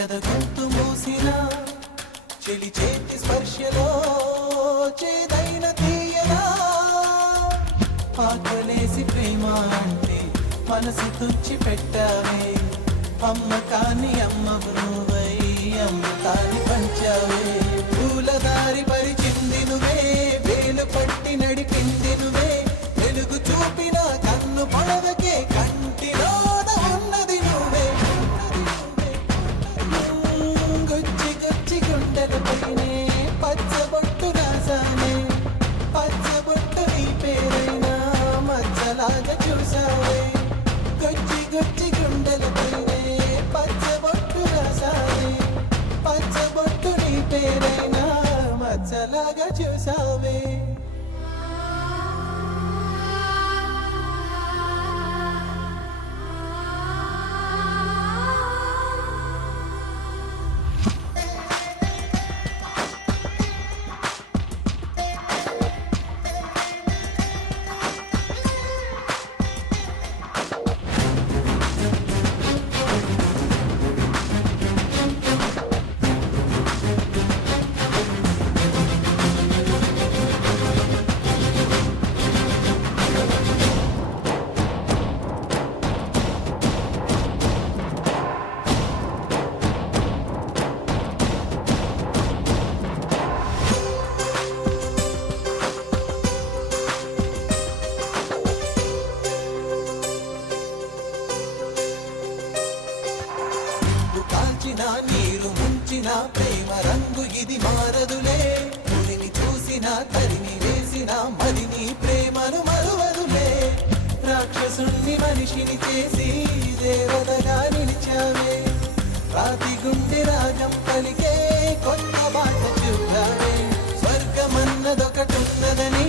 ఎదగొంతు మూసిన చెలి చేతి స్పర్శలో చేదైన తీయనా ఆకలేసి ప్రేమ అంటే మనసు తుచ్చి పెట్టావే అమ్మ కాని అమ్మవు నువ్వై అమ్మకాన్ని పంచావే పూలదారి పరిచింది నువ్వే వేలు పట్టి నడిపింది నువ్వే వెలుగు చూపిన కన్ను పొడవకే కంటిలోన ఉన్నది నువ్వే గుచ్చి గుచ్చి గుండెలపైనే పచ్చబొట్టు రాసానే పచ్చబొట్టు నీ పేరైనా మచ్చలాగా చూసావే గుచ్చి గుచ్చి గుండెలపైనే పచ్చబొట్టు రాసానే పచ్చబొట్టు నీ పేరైనా మచ్చలాగా చూసావే నీరు ముంచిన ప్రేమ రంగు ఇది మారదులే పులిని చూసిన తరిమి వేసిన మరి నీ ప్రేమను మరువదులే రాక్షసుణ్ణి మనిషిని చేసి దేవతగా నిలిచావే రాతి గుండె రాగం పలికే కొత్త బాట చూడావే స్వర్గమన్నదొకటున్నదని